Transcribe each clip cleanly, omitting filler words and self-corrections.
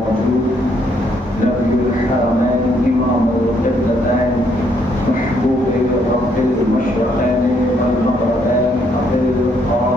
موجود نبی الحرمین امام القبلتین محبوب رب المشرقین والمغربین ابو القاسم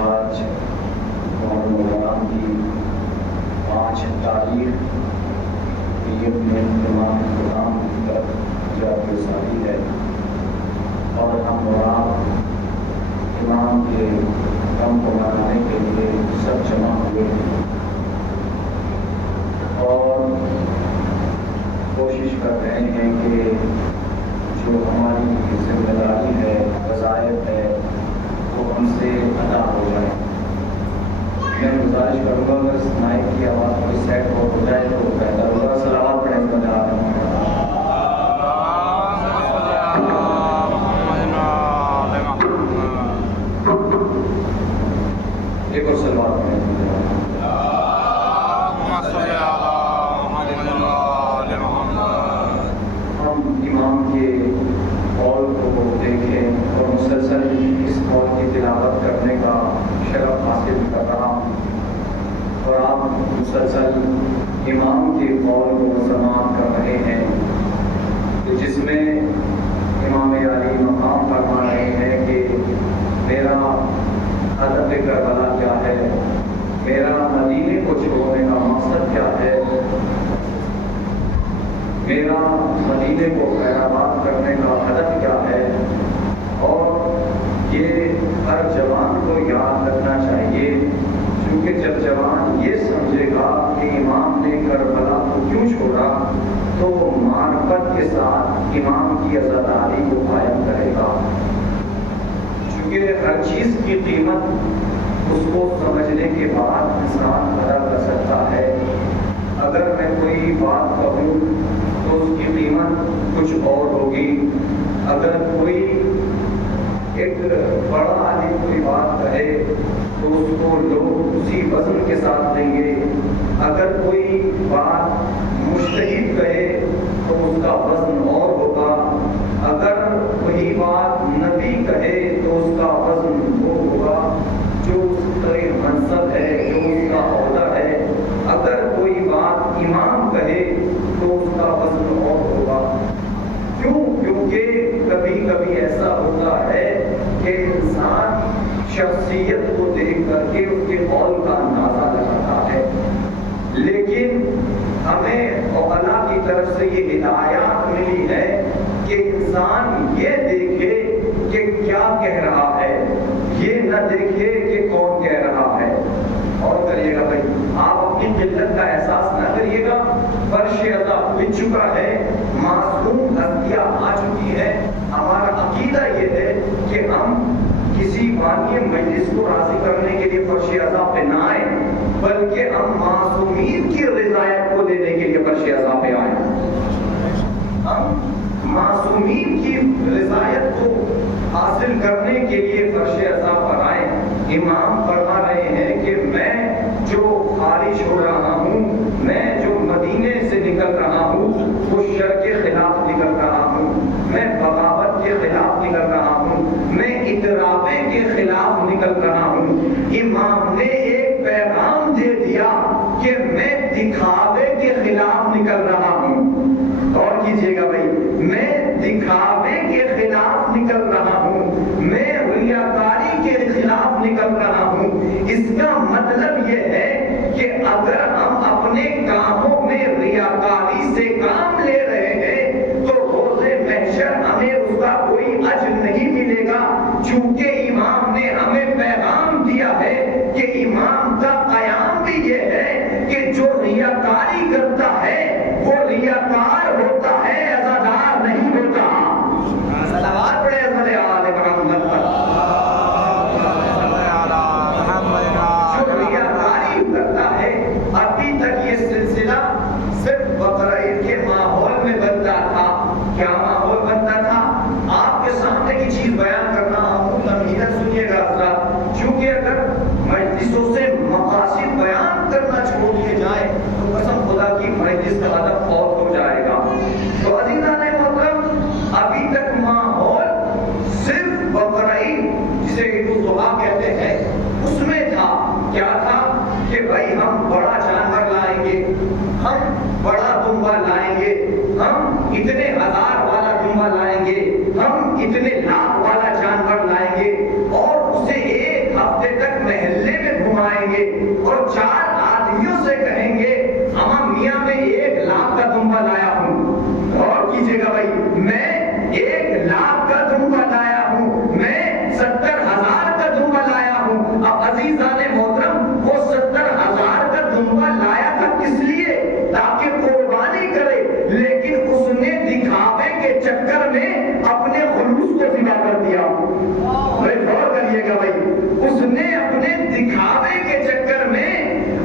آج محرم الحرام کی 5 تاریخ میں تمام اختتام کی طرف جاتی ساری ہے اور ہم اور آپ امام کے غم کو منانے کے لیے سب جمع ہوئے ہیں اور کوشش کر رہے ہیں کہ جو ہماری ذمہ داری ہے وظائف ہے وہ ہم سے ادا ہو جائے. میں گزارش کروں گا اگر مائک کی آواز کوئی سیٹ ہو جائے تو بہتر ہوگا. صلوات پڑھیں گے جا رہے ہیں. ایک اور صلوات پڑھیں گے. ہم امام کے قول کو دیکھیں اور مسلسل اس قول کی تلاوت کرنے کا شرف حاصل کر رہا ہوں اور آپ مسلسل امام کے قول کو سماعت کر رہے ہیں جس میں امام علی مقام فرما رہے ہیں کہ میرا ادب کربلا کیا ہے, میرا مدینے کو چھوڑنے کا مقصد کیا ہے, میرا مدینے کو خیرآباد کرنے کا ہدف کیا ہے. اور یہ ہر جوان کو یاد رکھنا چاہیے کیونکہ جب جوان یہ سمجھے گا کہ امام نے کربلا کو کیوں چھوڑا تو وہ معرفت کے ساتھ امام کی عزاداری کو قائم کرے گا. چونکہ ہر چیز کی قیمت اس کو سمجھنے کے بعد انسان ادا کر سکتا ہے. اگر میں کوئی بات کہوں تو اس کی قیمت کچھ اور ہوگی. اگر کوئی ایک بڑا عالم کوئی بات کہے تو اس کو لوگ اسی وزن کے ساتھ دیں گے. اگر کوئی بات مجتہد کہے تو اس کا وزن اور ہوگا. اگر وہی بات نبی کہے تو اس کا وزن وہ ہوگا جو اس کا منصب ہے, جو اس کا عہدہ ہے. اگر کوئی بات امام کہے تو اس کا وزن اور ہوگا. کیوں؟ کیونکہ کبھی کبھی ایسا ہوتا ہے کہ انسان شخصیت کو دیکھ کر کے اس کے قول کا اندازہ لگاتا ہے, لیکن ہمیں عقلاء کی طرف سے یہ ہدایات ملی ہے کہ انسان یہ دیکھے کہ کیا کہہ رہا ہے, یہ نہ دیکھے کہ کون کہہ رہا ہے. اور کریے گا بھائی, آپ اپنی قلت کا احساس نہ کریے گا. فرش عطا بچ چکا ہے, معصوم ہستیاں آ چکی ہیں. ہمارا عقیدہ یہ ہے کہ ہم کسی بانی مجلس کو راضی کرنے کے لیے فرش عطا پہ نہ آئیں, بلکہ ہم معصومین کی رضایت کو دینے کے لیے فرش عطا پہ آئیں. ہم معصومین کی رضایت کو حاصل کرنے کے لیے فرش عطا پر آئیں. امام فرما رہے ہیں کہ میں جو خارج ہو رہا ہوں, میں جو مدینے سے نکل رہا ہوں وہ شر کے خلاف نکل رہا ہوں, میں بغاوت کے خلاف نکل رہا ہوں, میں اترافے کے خلاف نکل رہا ہوں. امام نے ایک پیغام دے دیا کہ میں دکھاوے کے خلاف نکل رہا ہوں. اور کیجئے گا بھائی, میں دکھاوے کے خلاف نکل رہا ہوں, میں ریاکاری کے خلاف نکل رہا ہوں. اس کا یہ ہے کہ اگر ہم اپنے کاموں میں ریاکاری سے کام لے رہے ہیں تو روز محشر ہمیں اس کا کوئی اجر نہیں ملے گا، چونکہ امام نے ہمیں پیغام دیا ہے کہ امام کا قیام بھی یہ ہے کہ جو ریاکاری کرتا ہے وہ ریاکار ہوتا ہے، عزادار نہیں ہوتا۔ صلوات پڑھے حضرت آل محمد پر۔ جو ریاکاری کرتا ہے، ابھی تک یہ سلسلہ صرف بقرہ عید کے ماحول میں بنتا تھا۔ کیا ماحول بنتا تھا؟ آپ کے سامنے کی چیز بیان کر رہا ہوں، تمہیداً سنیے گا حضرات، کیونکہ اگر مجلسوں سے مقاصد بیان کرنا چھوڑ دیے جائیں تو قسم خدا کی مجلس کا ادب فوت ہو جائے گا۔ تو عزیزان محترم، ابھی تک ماحول صرف بقرہ عید جسے عید الاضحیٰ کہتے ہیں اس میں تھا۔ کیا تھا کہ بھائی ہم بڑا جانور لائیں گے، ہم بڑا دمبا لائیں گے، ہم اتنے ہزار والا دمبا لائیں گے، ہم اتنے لاکھ والا جانور لائیں گے اور اسے ایک ہفتے تک محلے میں گھمائیں گے اور 4 آدمیوں سے کہیں گے ہم میاں میں 1 لاکھ کا دمبا لایا ہوں۔ اور کیجئے گا بھائی، میں 1 لاکھ کا دمبا لایا ہوں، میں 70,000 کا دمبا لایا ہوں۔ اب عزیزان محترم، وہ 70,000 کا دمبا لایا تھا کس لیے؟ تاکہ قربانی کرے، لیکن اس نے دکھاوے کے چکر میں اپنے خلوص کو ذبح کر دیا۔ غور کریے گا بھائی، اس نے اپنے دکھاوے کے چکر میں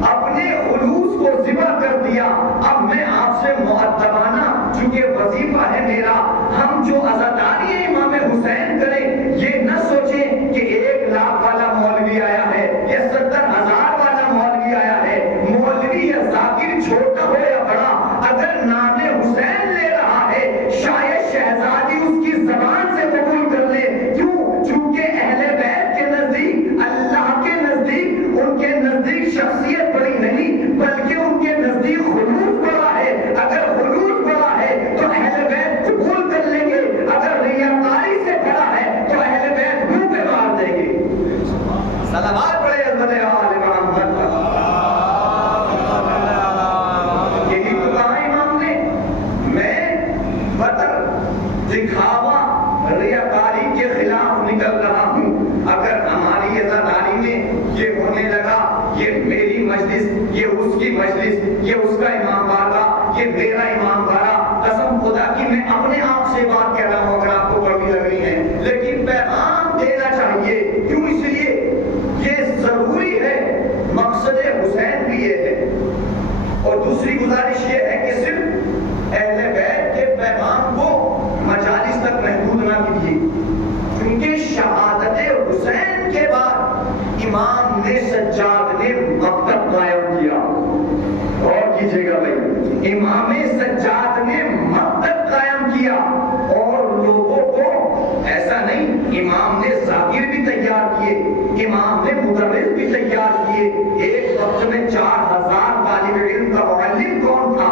اپنے خلوص کو ذبح کر دیا۔ اب میں آپ سے مؤدبانہ، چونکہ وظیفہ ہے میرا، ہم جو عزاداری امام حسین کریں، یہ نہ سوچیں کہ 1 لاکھ والا مولوی آیا ہے یا 70,000 والا مولوی آیا ہے۔ مولوی یا ذاکر چھوٹا ہو یا بڑا، اگر نام حسین لے رہا ہے شاید شہزادی اس کی زبان سے قبول کر لے۔ کیوں؟ چونکہ اہل بیت کے نزدیک، اللہ کے نزدیک، ان کے نزدیک شخصیت بڑی نہیں بلکہ ان کے نزدیک خلوص بڑا ہے۔ اگر خلوص بڑا ہے تو اہل بیت قبول کر لیں گے، اگر ریاکاری سے بڑا ہے تو اہل بیت منہ پہ مار دیں گے۔ صلوات پڑھے حضرت آل محمد پر۔ یہی تو کہا امام نے، میں بطر دکھاوا ریاکاری کے خلاف نکل رہا ہوں۔ اگر ہماری عزاداری میں یہ ہونے لگا، یہ میری مجلس، یہ اس کی مجلس، یہ اس کا امام بارہ، یہ میرا امام بارہ، قسم خدا کی میں اپنے آپ سے بات کہہ رہا ہوں اگر آپ کو کڑوی لگ رہی ہے، لیکن پیغام دینا چاہیے۔ کیوں؟ اس لیے یہ ضروری ہے، مقصد حسین بھی یہ ہے۔ اور دوسری گزارش یہ ہے کہ صرف اہل بیت کے پیغام کو مجالس تک محدود نہ کیجیے، کیونکہ شہادت حسین کے بعد امام نے سجاد نے مکتب قائم کیا۔ اور کیجئے گا بھائی، امام سجاد نے مکتب قائم کیا اور لوگوں کو ایسا نہیں، امام نے ذاکر بھی تیار کیے، امام نے مدرس بھی تیار کیے۔ ایک وقت میں 4,000 طالب علم کا معلم کون تھا؟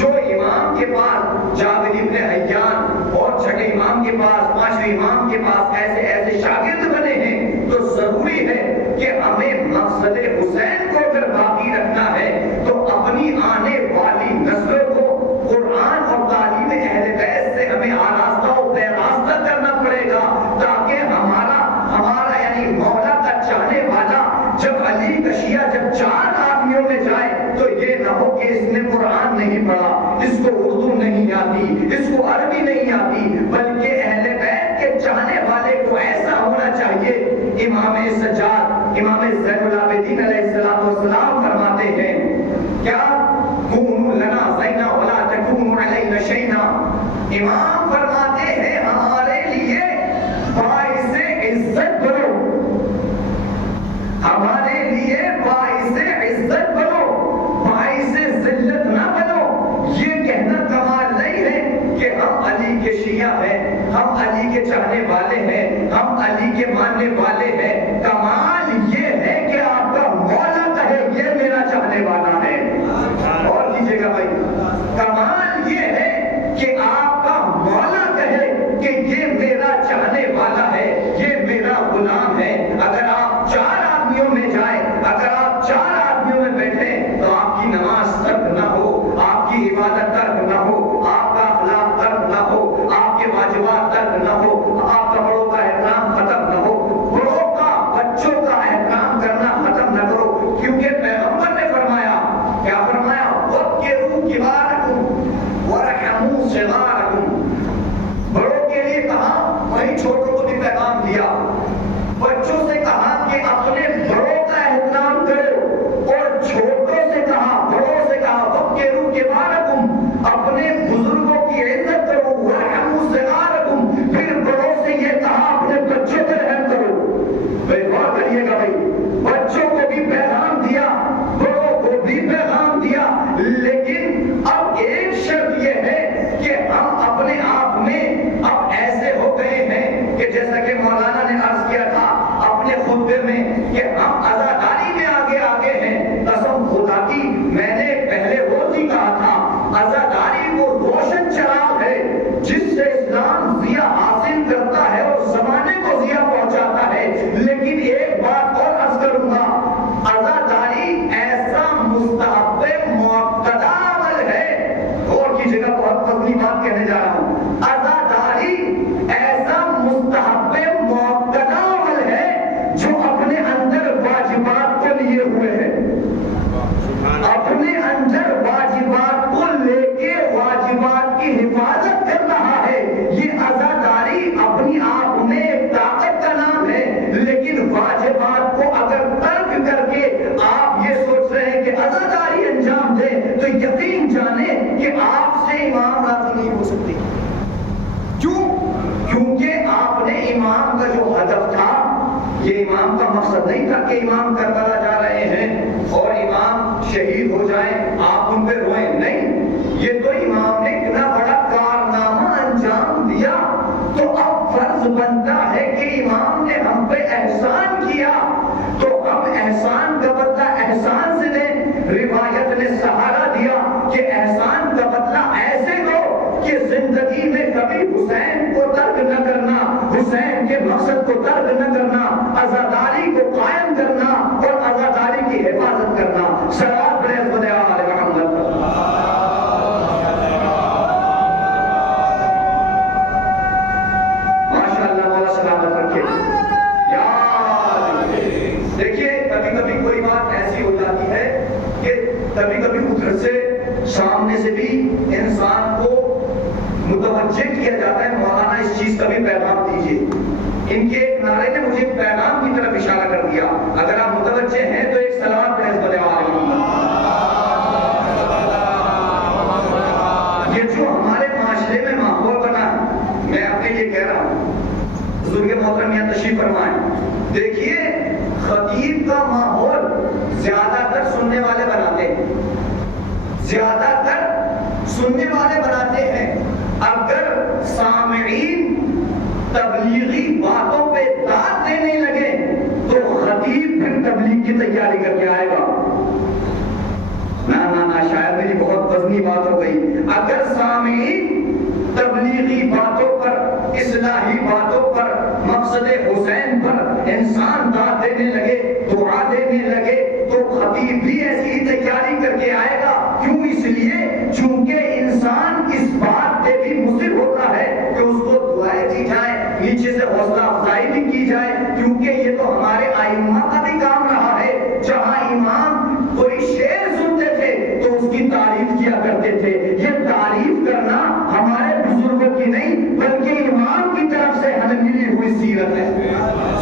جو امام کے پاس جابر ابن حیان اور چھٹے امام کے پاس، 5ویں امام کے پاس ایسے شاگرد بنے ہیں۔ تو ضروری ہے کہ ہمیں مقصد حسین کو اگر باقی رکھنا ہے تو اپنی آنے والی نسلوں کو قرآن اور تعلیم اہل بیت سے ہمیں آراستہ و پیراستہ کرنا پڑے گا، تاکہ ہمارا یعنی مولا کا چاہنے والا جب علی کا شیعہ جب 4 آدمیوں میں جائے تو یہ نہ ہو کہ اس نے قرآن نہیں پڑھا، اس کو اردو نہیں آتی، اس کو عربی نہیں آتی، بلکہ اہل بیت کے چاہنے والے کو ایسا ہونا چاہیے۔ امام سجاد، امام زین العابدین علیہ السلام فرماتے ہیں کیا کونوا لنا زینا ولا تکونوا علینا شینا۔ امام فرماتے ہیں ہمارے لیے باعث عزت بنو، ہمارے لیے باعث عزت بنو، باعث ذلت نہ بنو۔ یہ کہنا کمال نہیں ہے کہ ہم علی کے شیعہ ہیں، ہم علی کے چاہنے والے ہیں، ہم علی کے ماننے والے ہیں۔ کمال یہ ہے کہ آپ کا مولا کہے یہ میرا چاہنے والا ہے۔ اور کیجئے گا بھائی، کمال یہ ہے کہ آپ کا مولا کہے کہ یہ میرا چاہنے والا ہے، یہ میرا غلام ہے۔ اگر آپ 4 آدمیوں میں جائیں، اگر آپ 4 عزاداری وہ روشن چراغ ہے جس سے اسلام ضیا حاصل کرتا ہے اور زمانے کو ضیا پہنچاتا ہے. لیکن ایک بات اور عرض کروں گا، عزاداری ایسا مستحب مؤکدہ عمل ہے، غور کیجیے گا، بہت اپنی بات کہنے جا رہا ہوں. عزاداری ایسا مستحب مؤکدہ عمل ہے جو اپنے اندر واجبات کو لیے ہوئے ہے، اپنے اندر واجبات کو لے کے واجبات کی حفاظت کر رہا ہے. یہ عزاداری اپنی آپ میں ایک طاقت کا نام ہے، لیکن واجبات کو اگر ترک کر کے آپ یہ سوچ رہے ہیں کہ عزاداری انجام دیں تو یقین جانیں کہ آپ سے امام راضی نہیں ہو سکتے. کیوں؟ کیونکہ آپ نے امام کا جو ہدف تھا، یہ امام کا مقصد نہیں تھا کہ امام کربلا جا رہے ہیں اور امام شہید ہو جائیں آپ ان پہ روئیں، نہیں، یہ تو امام نے اتنا بڑا کارنامہ انجام دیا تو اب فرض بنتا ہے کہ امام نے ہم پہ احسان کیا تو ہم احسان کا بدلہ احسان سے دیں. روایت نے سہارا دیا کہ احسان کا بدلہ ایسے دو کہ زندگی میں کبھی حسین کو ترک نہ کرنا، حسین کے مقصد کو ترک نہ کرنا، عزاداری کو قائم کرنا اور عزاداری کی حفاظت کرنا. صلوات بڑے عظمت آل محمد. ماشاء اللہ، مولا سلامت رکھے. دیکھیے کبھی کبھی کوئی بات ایسی ہو جاتی ہے کہ کبھی کبھی ادھر سے سامنے سے بھی انسان کو متوجہ کیا جاتا ہے. مولانا اس چیز کا بھی پیغام دیجیے. ان کے ایک نعرے نے مجھے پیغام کی طرف اشارہ کر دیا. اگر آپ متوجہ ہیں تو ایک صلوات پڑھیں اس یہ جو ہمارے معاشرے میں ماحول بنا، میں اپنے لیے کہہ رہا ہوں، بزرگ محترم یہاں تشریف فرمائیں. دیکھیے خطیب کا ماحول زیادہ تر سننے والے بناتے ہیں، زیادہ تر سننے والے بناتے ہیں. اگر سامعین تبلیغی باتوں پہ داد دینے لگے تو خطیب پھر تبلیغ کی تیاری کر کے آئے گا. نہ شاید میری بہت وزنی بات ہو گئی. اگر سامعین تبلیغی باتوں پر، اصلاحی باتوں پر، مقصد حسین پر انسان داد دینے لگے، دعا دینے لگے تو خطیب بھی ایسی ہی تیاری کر کے آئے گا. کیوں؟ اس لیے چونکہ انسان اس بات پہ بھی مصر ہوتا ہے کہ اس کو دعائیں دی جائیں، نیچے سے حوصلہ افزائی بھی کی جائے، کیونکہ یہ تو ہمارے ائمہ کا بھی کام رہا ہے. جہاں امام کوئی شعر سنتے تھے تو اس کی تعریف کیا کرتے تھے. یہ تعریف کرنا ہمارے بزرگوں کی نہیں بلکہ امام کی طرف سے ہمیں ملی ہوئی سیرت ہے.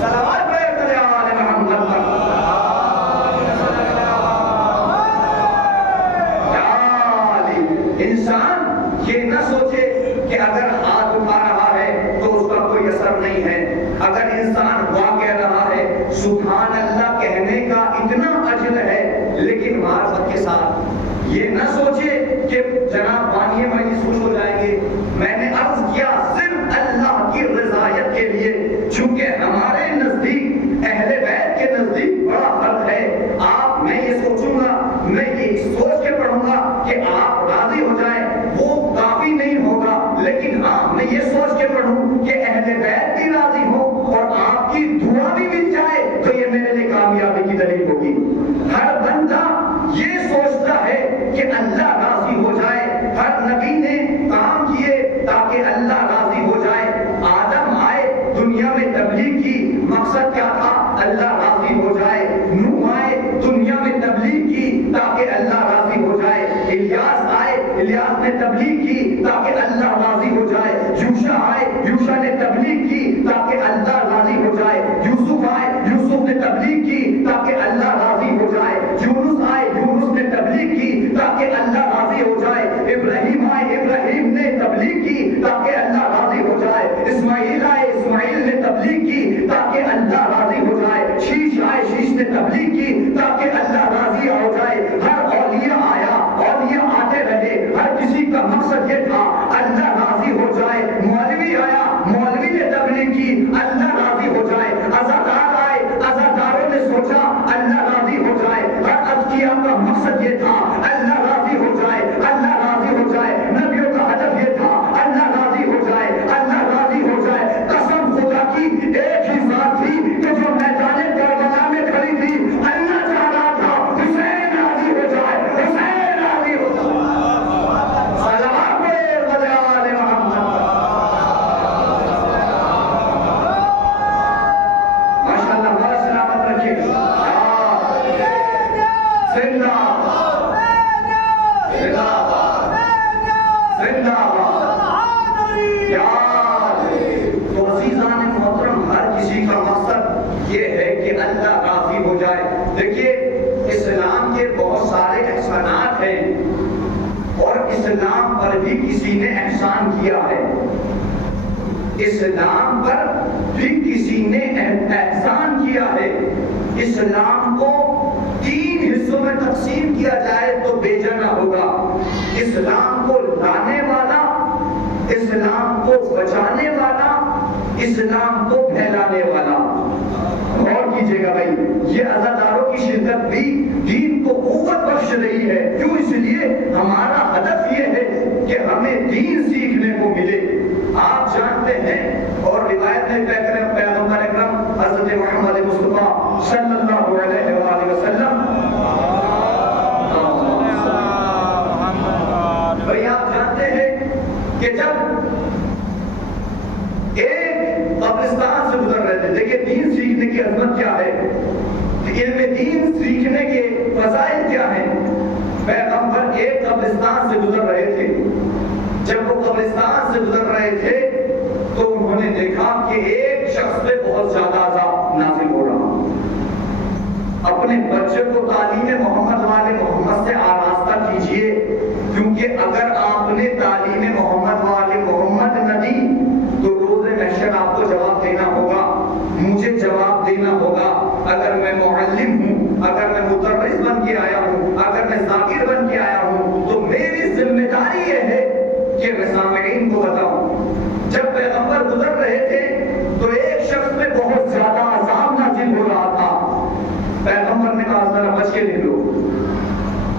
صلوات پڑھیں آل محمد پر. انسان یہ نہ سوچے کہ اگر ہاتھ اٹھا رہا ہے تو اس کا کوئی اثر نہیں ہے. اگر انسان واہ کہہ رہا ہے، سبحان اللہ کہنے کا اتنا اجر ہے، لیکن معرفت کے ساتھ یہ نہ سوچے کہ جناب بانیے مجلس خوش ہو جائیں گے. میں نے عرض کیا صرف اللہ کی رضایت کے لیے، چونکہ ہمارے نزدیک اہل بیت کے نزدیک بڑا فرق ہے. میں یہ سوچوں گا، میں یہ سوچ کے پڑھوں گا کہ آپ راضی ہو جائیں، وہ کافی نہیں ہوگا. لیکن ہاں میں یہ سوچ کے پڑھوں کہ اہل بیت بھی راضی ہو اور آپ کی دعا بھی مل جائے تو یہ میرے لیے کامیابی کی دلیل ہوگی. ہر بندہ یہ سوچتا ہے کہ اللہ راضی ہو جائے. ہر نبی نے کام کیے تاکہ اللہ راضی ہو جائے. آدم آئے دنیا میں تبلیغ کی، مقصد کیا تھا؟ اللہ راضی ہو جائے. نوح آئے دنیا میں تبلیغ کی تاکہ اللہ راضی ہو جائے. الیاس آئے، الیاس نے تبلیغ کی تاکہ اللہ راضی ہو جائے. یوشع آئے، یوشع نے تبلیغ کی تاکہ اللہ راضی ہو جائے. یوسف آئے، یوسف نے تبلیغ کی تاکہ اللہ راضی ہو جائے. یونس آئے، یونس نے تبلیغ کی تاکہ اللہ راضی ہو جائے. ابراہیم آئے، ابراہیم نے تبلیغ کی تاکہ اللہ راضی ہو جائے. اسماعیل آئے، اسماعیل نے تبلیغ کی تاکہ اللہ راضی ہو جائے. شیش آئے، شیش نے تبلیغ کی تاکہ اللہ راضی ہو جائے. ہر اولیاء آیا، اولیاء آتے رہے، ہر کسی کا مقصد یہ تھا اللہ زندہ باد، زندہ باد، زندہ باد، یاد ہے۔ تو عزیزان محترم، ہر کسی کا مقصد یہ ہے کہ اللہ راضی ہو جائے۔ دیکھیے اسلام کے بہت سارے احسانات ہیں اور اسلام پر بھی کسی نے احسان کیا ہے، اسلام پر بھی کسی نے احسان کیا ہے۔ اسلام کو 3 حصوں میں تقسیم کیا جائے تو بے جانا ہوگا۔ اسلام کو لانے والا، اسلام کو بچانے والا، اسلام کو پھیلانے والا۔ غور کیجئے گا بھائی، یہ عزاداروں کی شرکت بھی دین کو قوت بخش رہی ہے۔ کیوں؟ اس لیے ہمارا ہدف یہ ہے کہ ہمیں دین سیکھنے کو ملے۔ آپ جانتے ہیں اور روایت میں پیغمبر اکرم حضرت محمد مصطفیٰ صلی اللہ علیہ وآلہ وسلم، بھائی آپ جانتے ہیں کہ جب ایک قبرستان سے گزر رہے تھے، دیکھیں دین سیکھنے کی عظمت کیا ہے، علم دین سیکھنے کے فضائل کیا ہیں۔ پیغمبر ایک قبرستان سے گزر رہے تھے، جب وہ قبرستان سے گزر رہے تھے تو انہوں نے دیکھا کہ ایک شخص پہ بہت زیادہ عذاب نازل ہو رہا۔ اپنے بچے کو تعلیم محمد والے محمد سے آراستہ کیجئے، کیونکہ اگر آپ نے تعلیم محمد والے محمد نہ دی تو روز محشر آپ کو جواب دینا ہوگا، مجھے جواب دینا ہوگا۔ اگر میں معلم ہوں، اگر میں مدرس بن کے آیا ہوں، اگر میں ذاکر بن کے آیا ہوں، تو میری ذمہ داری یہ ہے کہ میں سامعین کو بتاؤں۔ جب پیغمبر گزر رہے تھے تو ایک شخص پہ بہت زیادہ عذاب نازل ہو رہا تھا۔ پیغمبر نے کہا ذرا بچ کے نکلو۔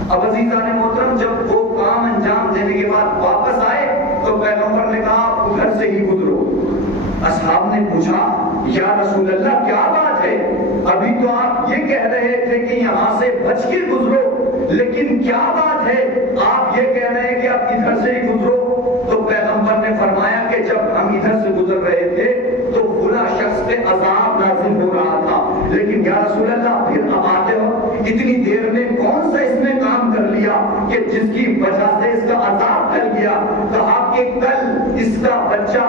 اب عزیزان محترم، جب وہ کام انجام دینے کے بعد واپس آئے تو پیغمبر نے کہا ادھر سے ہی گزرو۔ اصحاب نے پوچھا یا رسول اللہ کیا بات ہے، ابھی تو آپ یہ کہہ رہے تھے کہ یہاں سے بچ کے گزرو، لیکن کیا بات ہے آپ یہ کہہ رہے ہیں کہ آپ ادھر سے ہی گزرو؟ تو پیغمبر نے فرمایا کہ جب ہم ادھر سے گزر رہے تھے تو فلاں شخص پہ عذاب نازل ہو رہا تھا، لیکن یا رسول اللہ پھر اب آتے ہو اتنی دیر میں کون سا اس نے کام کر لیا کہ جس کی وجہ سے اس کا عذاب ٹل گیا؟ کہا کہ کل اس کا بچہ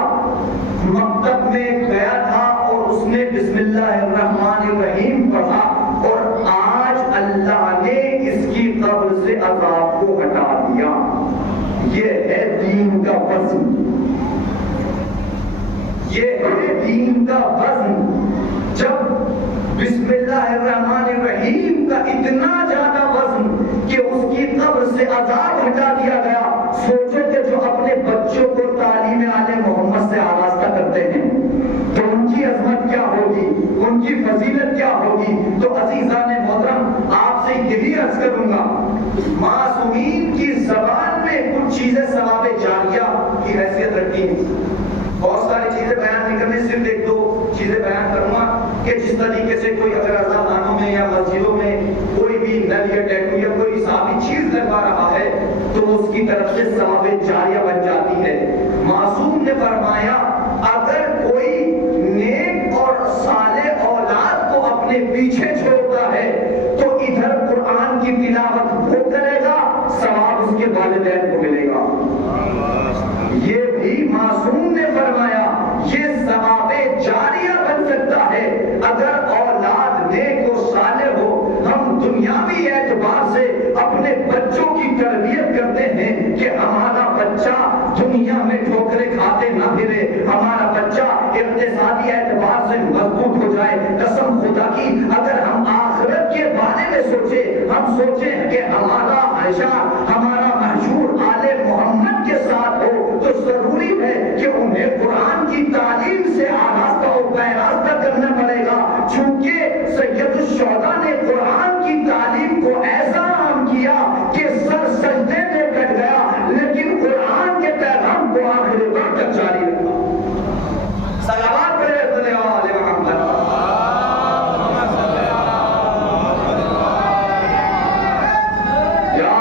مکتب میں گیا تھا اور اس نے بسم اللہ الرحمن الرحیم پڑھا اور آج اللہ نے اس کی قبر سے عذاب کو ہٹا دیا۔ یہ ہے دین کا وزن، یہ ہے دین کا وزن۔ جب بسم اللہ الرحمن الرحیم کا اتنا زیادہ وزن کہ اس کی قبر سے عذاب ہٹا دیا گیا، سوچو کہ جو اپنے بچوں کو تعلیم آل محمد سے آراستہ کرتے ہیں تو ان کی عظمت کیا ہوگی، ان کی فضیلت کیا ہوگی۔ تو عزیزان محترم، آپ سے یہی عرض کروں گا، معصومین کی زبان میں کچھ چیزیں ثواب جاریہ کی حیثیت رکھتی ہیں۔ بہت ساری چیزیں بیان نہیں کرنے، صرف 1-2 چیزیں بیان کروں گا کہ جس طریقے سے کوئی اگر اذانوں میں یا مسجدوں میں کوئی بھی نل یا ٹیٹو یا کوئی ثابت چیز لگوا رہا ہے تو اس کی طرف سے ثواب جاریہ بن جاتی ہے۔ معصوم نے فرمایا اگر کوئی نیک اور صالح اولاد کو اپنے پیچھے چھوڑتا ہے تو ادھر قرآن کی تلاوت وہ کرے گا، ثواب اس کے والدین کو ملے گا۔ یہ بھی معصوم نے فرمایا یہ ثواب جاریہ بن سکتا ہے اگر اولاد نیک و صالح ہو۔ ہم دنیاوی اعتبار سے اپنے بچوں کی تربیت کرتے ہیں کہ ہمارا بچہ دنیا میں ٹھوکریں کھاتے نہ پھرے، ہمارا بچہ اقتصادی اعتبار سے مضبوط ہو جائے۔ قسم خدا کی اگر ہم آخرت کے بارے میں سوچیں، ہم سوچیں کہ ہمارا حشر، ہمارا محشور آل محمد کے ساتھ ہو، تو ضروری ہے کہ انہیں قرآن کی تعلیم سے آراستہ و پیراستہ کرنا پڑے گا۔ چونکہ سید الشہداء نے قرآن کی تعلیم کو ایسا عام کیا کہ سر سجدے میں کٹ گیا، لیکن قرآن کے پیغام کو آخر وقت تک جاری رکھا۔ صلوات پڑھے صلی اللہ علیہ وسلم۔ یا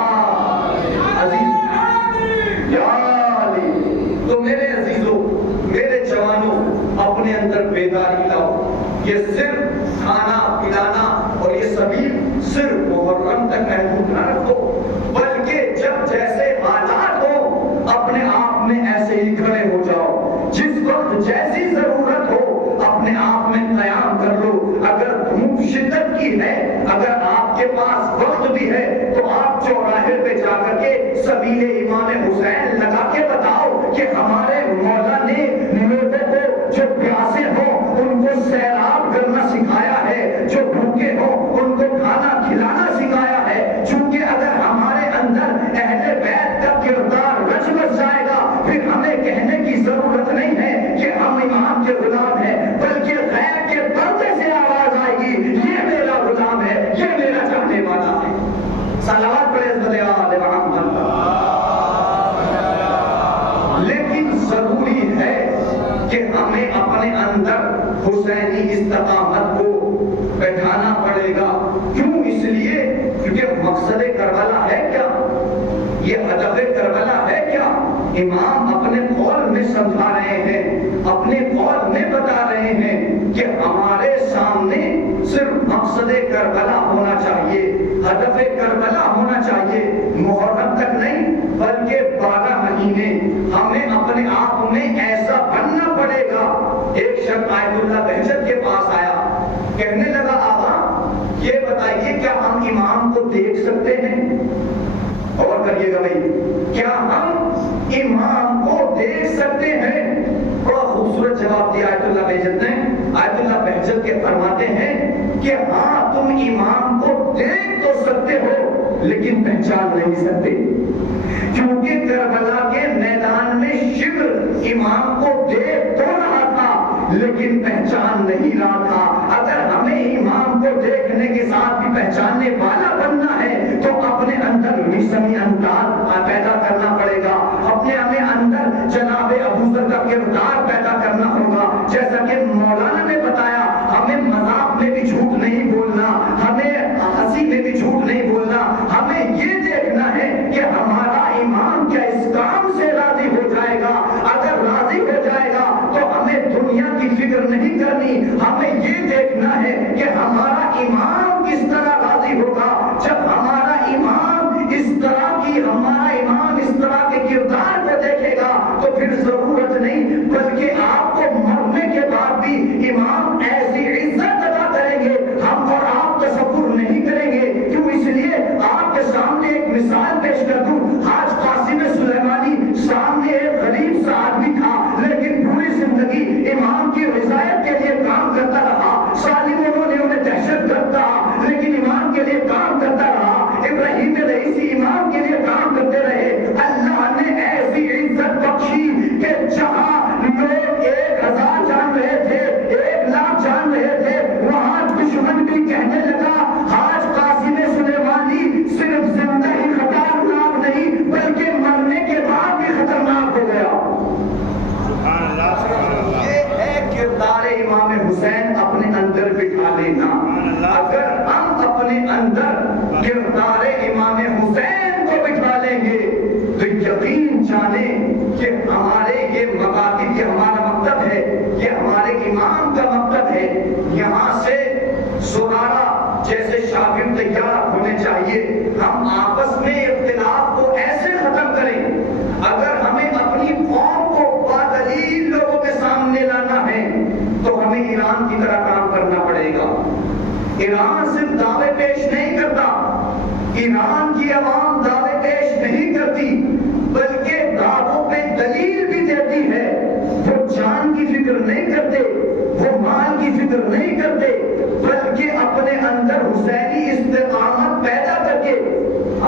سبیل امام حسین لگا کے بتاؤ کہ ہمارے مولا نے لوگوں کو جو پیاسے ہوں ان کو سیراب کرنا سکھایا ہے، جو بھوکے ہوں ان کو کھانا کھلانا سکھایا ہے۔ چونکہ اگر ہمارے اندر اہل بیت کا کردار رچ بس جائے گا پھر ہمیں کہنے کی ضرورت نہیں ہے کہ ہم امام کے غلام ہیں، بلکہ غیر کے پردے سے آواز آئے گی یہ میرا غلام ہے، یہ میرا چاہنے والا ہے۔ صلوات پڑھے صلی اللہ علیہ وسلم۔ لیکن ضروری ہے کہ ہمیں اپنے اندر حسینی استقامت کو بیٹھانا پڑے گا۔ کیوں؟ اس لیے کیونکہ مقصد کربلا ہے کیا؟ یہ ہدف کربلا ہے کیا؟ امام اپنے قول میں سمجھا رہے ہیں، اپنے قول میں بتا رہے ہیں کہ ہمارے سامنے صرف مقصد کربلا ہونا چاہیے، ہدف کربلا ہونا چاہیے، محرم تک نہیں بلکہ 12 مہینے ہمیں اپنے آپ میں ایسا بننا پڑے گا۔ ایک شخص آیت اللہ بہجت کے پاس آیا، کہنے لگا آقا یہ بتائیے کیا ہم امام کو دیکھ سکتے ہیں؟ اور کریے گا بھائی، کیا ہم امام کو دیکھ سکتے ہیں؟ بڑا خوبصورت جواب دیا آیت اللہ بہجت نے۔ آیت اللہ بہجت کے فرماتے ہیں کہ ہاں تم امام کو دیکھ تو سکتے ہو لیکن پہچان نہیں سکتے، کیونکہ کربلا کے میدان میں شبر امام کو دیکھ تو رہا تھا لیکن پہچان نہیں رہا تھا۔ اگر ہمیں امام کو دیکھنے کے ساتھ بھی پہچاننے والا بننا ہے تو اپنے اندر رسمی انداز پیدا کرنا پڑے گا، اپنے ہمیں اندر جناب ابو ذر کا کردار پیدا کرنا ہوگا۔ جیسا کہ مولانا نے بتایا ہمیں مذاق میں بھی جھوٹ نہیں بولنا، ہمیں ہنسی میں بھی جھوٹ نہیں بولنا، ہمیں یہ دیکھنا ہے کہ ہمارا امام کیا اس کام سے راضی ہو جائے گا۔ اگر راضی ہو جائے گا تو ہمیں دنیا کی فکر نہیں کرنی، ہمیں یہ دیکھنا ہے کہ ہمارا امام کس طرح راضی ہوگا۔ جب ہمارا امام اس طرح کی، ہمارا امام اس طرح کے کردار کو دیکھے گا تو پھر ضرورت نہیں بلکہ آپ کو مرنے کے بعد بھی امام ایسی عزت ادا کریں گے ہم اور آپ تصور نہیں کریں گے۔ کیوں؟ اس لیے آپ کے سامنے ایک مثال پیش کر دوں۔ حاج قاسم سلیمانی سامنے ایک غریب سا آدمی تھا لیکن پوری زندگی امام کی رضایت کے لیے کام کرتا رہا، ظالموں نے انہیں دہشت گرد کہا لیکن امام کے لیے کام کرتا رہا، ابراہیم رئیسی امام کے لیے کام کرتے رہے۔ اللہ نے ایسی عزت بخشی کہ جہاں لوگ 1000 جان رہے تھے، 1,00,000 جان رہے تھے، وہاں دشمن بھی کہنے لگا حاج قاسم سلیمانی صرف زندہ ہی خطرناک نہیں بلکہ مرنے کے بعد بھی خطرناک ہو گیا۔ یہ ہے کردار امام حسین اپنے اندر بٹھا لینا۔ اگر ہم اپنے اندر کردار امام حسین کو بٹھا لیں گے تو یقین جانیں کہ ہمارے یہ مقاصد، یہ ہمارا مقصد ہے، یہ ہمارے امام کا مقصد ہے۔ یہاں سے زرارہ جیسے شاگرد تیار ہونے چاہیے، ہم آپس میں اختلاف کو ایسے ختم کریں۔ اگر ہمیں اپنی قوم کو بدلیل لوگوں کے سامنے لانا ہے تو ہمیں ایران کی طرح کام کرنا پڑے گا۔ ایران صرف دعوے پیش نہیں کرتا، ایران کی عوام دعوے پیش نہیں کرتی بلکہ دعووں پہ دلیل بھی دیتی ہے۔ وہ جان کی فکر نہیں کرتے، وہ مال کی فکر نہیں کرتے بلکہ اپنے اندر حسینی استقامت پیدا کر کے۔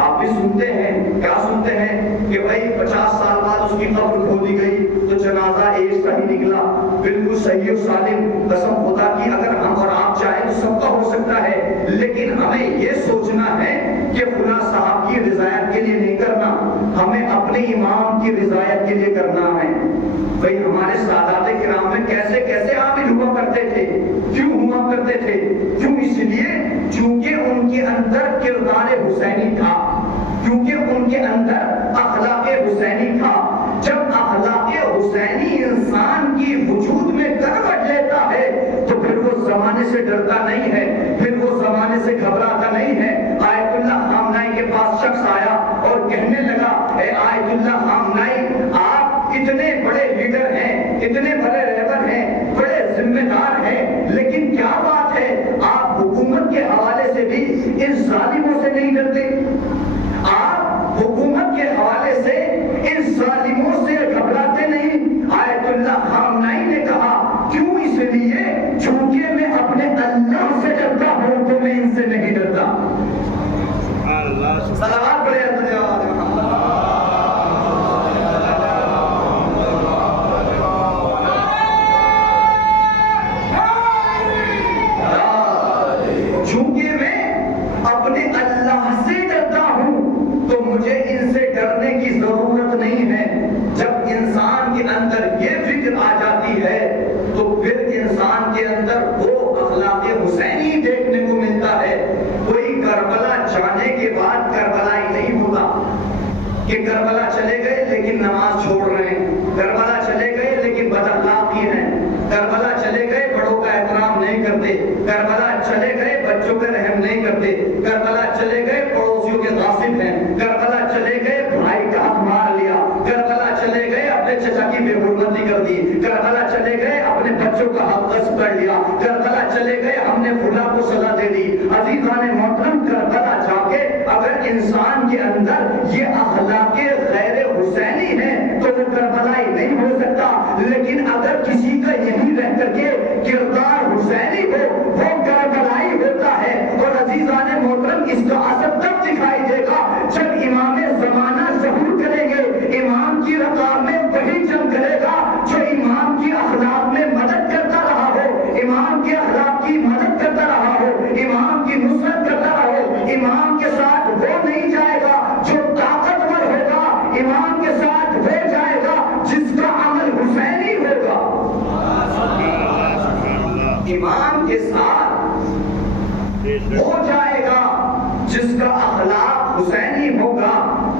آپ بھی سنتے ہیں، کیا سنتے ہیں کہ بھائی 50 سال بعد اس کی قبر کھودی گئی تو جنازہ ایک صحیح نکلا، بالکل صحیح و سالم۔ قسم خدا کی اگر ہم اور آپ چاہیں تو سب کا ہو سکتا ہے، لیکن ہمیں یہ سوچنا ہے کہ فلاں صاحب کی رضایت کے لیے نہیں کرنا، ہمیں اپنے امام کی رضایت کے لیے کرنا ہے۔ بھائی ہمارے سادات کرام میں کیسے کیسے عامل ہوا کرتے تھے، کیوں ہوا کرتے تھے؟ کیوں؟ اس لیے چونکہ ان کے اندر کردار حسینی تھا، کیونکہ ان کے اندر اخلاق حسینی تھا۔ جب اخلاق حسینی انسان کی وجود میں کروٹ لیتا ہے تو پھر وہ زمانے سے ڈرتا نہیں ہے، پھر وہ زمانے سے گھبراتا نہیں ہے۔ آیت اللہ خامنائی کے پاس شخص آیا اور کہنے لگا اے آیت اللہ خامنائی، آپ اتنے بڑے لیڈر ہیں، اتنے بڑے رہبر ہیں، بڑے ذمہ دار ہیں، لیکن کیا بات ہے آپ حکومت کے حوالے سے بھی ان ظالموں سے نہیں ڈرتے؟ آپ حکومت کے حوالے صلوات پڑھے حضرت آل محمد۔ چونکہ میں اپنے اللہ سے ڈرتا ہوں تو مجھے ان سے ڈرنے کی ضرورت نہیں ہے۔ جب انسان کے اندر یہ فکر آ جاتی ہے تو پھر انسان کے اندر وہ اخلاق حسینی دیکھنے کو ملتا ہے۔ کوئی کربلا جانے کے بعد کربلا ہی نہیں ہوتا کہ کربلا چلے گئے لیکن نماز چھوڑ رہے ہیں، کربلا چلے گئے لیکن بد اخلاقی ہیں، کربلا چلے گئے بڑوں کا احترام نہیں کرتے، کربلا چلے گئے بچوں پہ رحم نہیں کرتے، کربلا چلے گئے پڑوسیوں کے غاصب ہیں، کربلا چلے گئے بھائی کا ہاتھ مار لیا، کربلا چلے گئے اپنے چچا کی بے حرمتی کر دی، کربلا چلے گئے اپنے بچوں کا حق غصب کر لیا، کربلا چلے گئے ہم نے فلاں کو سزا دے دی۔ عزیزان محترم، کربلا جا کے اگر انسان کے اندر یہ اخلاق غیر حسینی ہے تو وہ کربلائی نہیں ہو سکتا، لیکن اگر کسی کا یہی رہ کر کے کردار حسینی ہو وہ کربلائی ہوتا ہے۔ اور عزیزان محترم، اس کا اثر تب دکھائی دے گا جب امام زمانہ ظہور کریں گے۔ امام کی رقاب میں وہی جنگ کرے گا جو امام کی اخلاق میں مدد کرتا رہا ہو، امام کے اخلاق کی مدد کرتا رہا ہو، امام کی نصرت کرتا رہا ہو۔ امام کے ساتھ وہ نہیں جائے گا جو طاقتور ہوگا، امام کے ساتھ وہ جائے گا جس کا عمل حسینی ہوگا۔ امام کے ساتھ وہ جائے گا جس کا اخلاق حسینی ہوگا،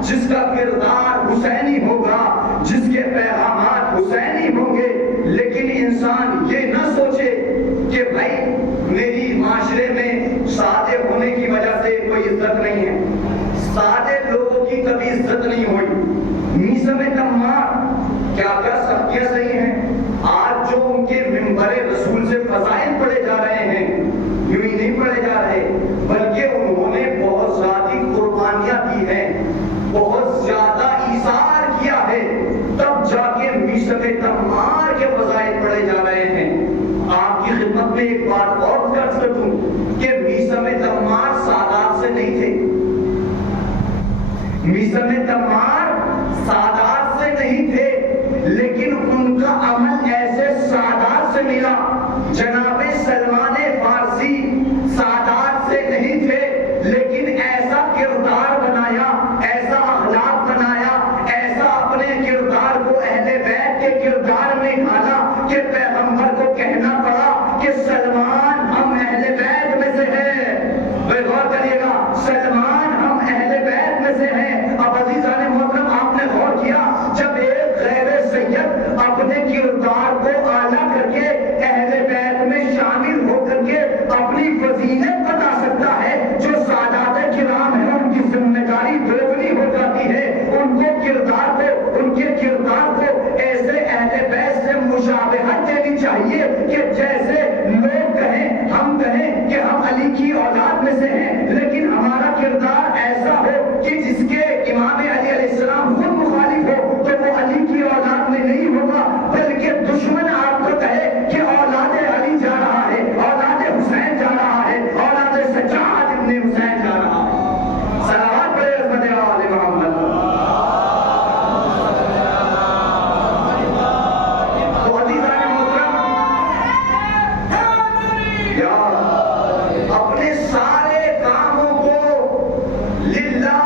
جس کا کردار حسینی ہوگا، جس کے پیغامات حسینی ہوں گے۔ لیکن انسان یہ نہ سوچے کہ بھائی میری معاشرے میں سادے ہونے کی وجہ سے کوئی عزت نہیں ہے۔ سادے لوگوں کی کبھی عزت نہیں ہوئی۔ میثم تمار کیا کیا سختیاں صحیح ہیں، آج جو ان کے منبر رسول سے فضائل پڑھے جا رہے ہیں یوں ہی نہیں پڑھے جا رہے، بلکہ انہوں نے بہت زیادہ قربانیاں دی ہیں، بہت زیادہ ایثار کیا ہے، تب جا کے میثم تمار کے فضائل پڑھے جا رہے ہیں۔ آپ کی خدمت میں ایک بات اور عرض کر دوں کہ میثم تمار سادات سے نہیں تھے، میثم تمار سادات سے نہیں تھے، لیکن ان کا عمل ایسے سادات سے ملا۔ جناب سلمان فارسی سادات سے نہیں تھے، لیکن ایسا کردار بنایا، ایسا اخلاق بنایا، ایسا اپنے کردار کو اہل بیت کے کردار میں ڈھالا کہ پیغمبر کو کہنا پڑا کہ سلمان ہم اہل بیت میں سے ہیں۔ غور کریے گا، سلمان ہم اہل بیت میں سے ہیں۔ اب عزیزان محترم، آپ نے غور کیا جب ایک غیر سید اپنے کردار کو اعلیٰ کر کے اہل بیت میں شامل ہو کر کے اپنی فضیلت بتا سکتا ہے، جو سادات کرام ہیں ان کی ذمہ داری دوگنی ہو جاتی ہے، ان کو کردار کو، ان کے کردار کو ایسے اہل بیت سے مشابہت دینی چاہیے کہ جیسے لوگ کہیں، ہم کہیں کہ ہم علی کی اولاد میں سے ہیں، لیکن ہمارا کردار ایسا ہو کہ جس کے امام علی علیہ السلام خود مخالف ہو تو وہ علی کی اولاد میں نہیں ہوگا، بلکہ دشمن آپ کو کہے کہ اولاد علی جا رہا ہے، اولاد حسین جا رہا ہے، اولاد سجاد ابن حسین جا رہا ہے۔ صلوات پڑھے حضرت آل محمد۔ تو عزیزان محترم، یار اپنے سارے کاموں کو للہ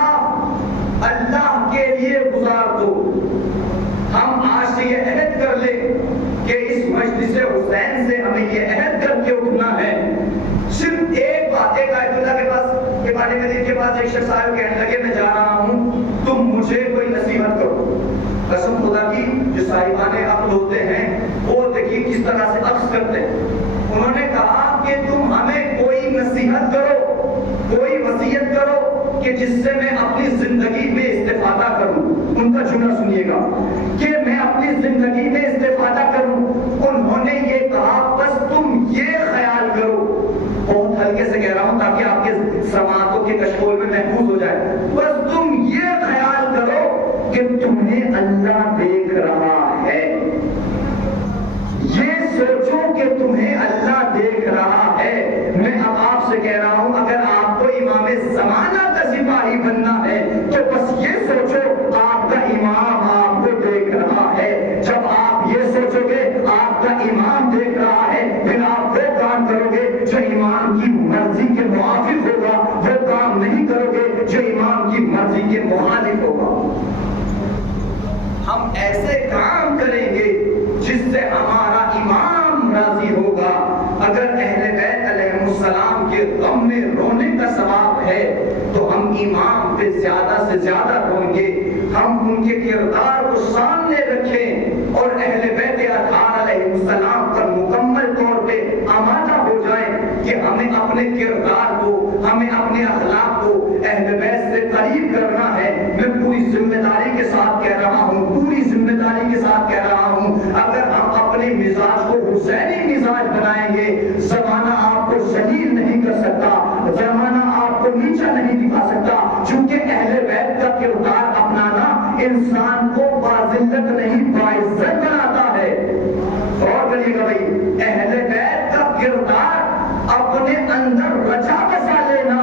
اللہ کے لیے گزار دو۔ ہم آج سے یہ عہد کر لیں کہ اس مجلس حسین سے ہمیں یہ عہد کر کے اٹھنا ہے، صرف ایک بات، ایک آیت اللہ کے پاس کے بارے میں دن کے پاس ایک شخص آئے کہنے لگے میں جا رہا ہوں، تم مجھے کوئی نصیحت کرو۔ قسم خدا کی جو صاحبان عقل ہوتے ہیں وہ دیکھیے کس طرح سے عکس کرتے ہیں۔ انہوں نے کہا کہ تم ہمیں کوئی نصیحت کرو، کوئی وصیت کرو کہ جس سے میں اپنی زندگی میں استفادہ کروں۔ ان کا جملہ سنیے گا کہ میں اپنی زندگی میں استفادہ کروں۔ انہوں نے یہ کہا بس تم یہ خیال کرو، بہت ہلکے سے کہہ رہا ہوں تاکہ آپ کے سماعتوں کے کشکول میں محفوظ ہو جائے، بس تم یہ خیال کرو کہ تمہیں اللہ دیکھ رہا ہے، یہ سوچو کہ تمہیں اللہ دیکھ رہا ہے۔ میں اب آپ سے کہہ رہا ہوں اگر آپ کو امام زمانہ کا سپاہی بننا ہے مخالف ہوگا. ہم ایسے کام کریں گے جس سے ہمارا امام راضی ہوگا. اگر اہل بیت علیہ السلام کے غم میں رونے کا ثواب ہے تو ہم امام پہ زیادہ سے زیادہ روئیں گے. ہم ان کے کردار کو سامنے رکھیں اور اہل بیت اطہار علیہ السلام پر مکمل طور پہ آمادہ ہو جائیں کہ ہمیں اپنے کردار کو، ہمیں اپنے اخلاق کو اہل بیت سے قریب کرنا ہے. میں پوری ذمہ داری کے ساتھ کہہ رہا ہوں، پوری ذمہ داری کے ساتھ کہہ رہا ہوں، اگر ہم اپنے مزاج کو حسینی مزاج بنائیں گے، زمانہ آپ کو ذلیل نہیں کر سکتا، زمانہ آپ کو نیچا نہیں دکھا سکتا. چونکہ اہل بیت کا کردار اپنانا انسان کو باذلت نہیں باعزت بناتا ہے. اور کریے گا بھائی، اہل بیت کا کردار اپنے اندر رچا بسا لینا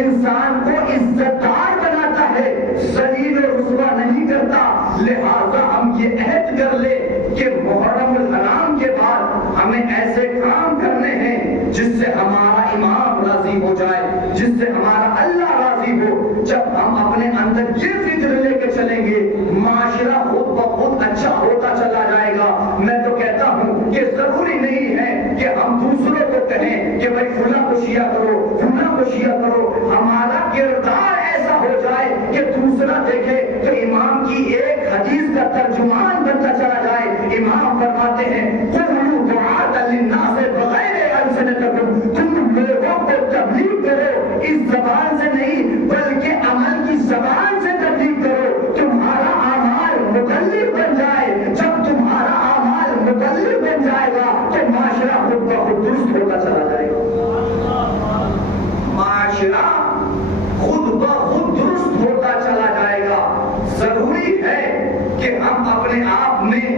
انسان کو عزت دار بناتا ہے، ذلیل و رسوا نہیں کرتا. لہذا ہم یہ عہد کر لے کہ محرم الحرام کے بعد ہمیں ایسے کام کرنے ہیں جس سے ہمارا امام راضی ہو جائے، جس سے ہمارا اللہ راضی ہو. جب ہم اپنے اندر یہ فکر لے کے چلیں گے، معاشرہ خود بخود اچھا ہوتا چلا جائے گا. میں تو کہتا ہوں کہ ضروری نہیں ہے کہ ہم دوسروں کو کہیں کہ بھائی فلاں کو شیعہ کرو، فلاں کو شیعہ کرو. ہمارا کردار ایسا ہو جائے کہ دوسرا دیکھے تو امام کی ایک حدیث کا ترجمان بنتا چلا جائے. امام فرماتے ہیں قُلُوا دُعَاةً لِلنَّاسِ بِغَيْرِ أَلْسِنَتِكُمْ، تم لوگوں کو تبلیغ کرو اس زبان سے نہیں بلکہ عمل کی زبان سے تبلیغ کرو. تمہارا اعمال مبلغ بن جائے. جب تمہارا اعمال مبلغ بن جائے گا تو معاشرہ خود بخود درست ہوتا چلا جائے گا. معاشرہ خود بخود درست ہوتا چلا جائے گا. ضروری ہے کہ ہم اپنے آپ میں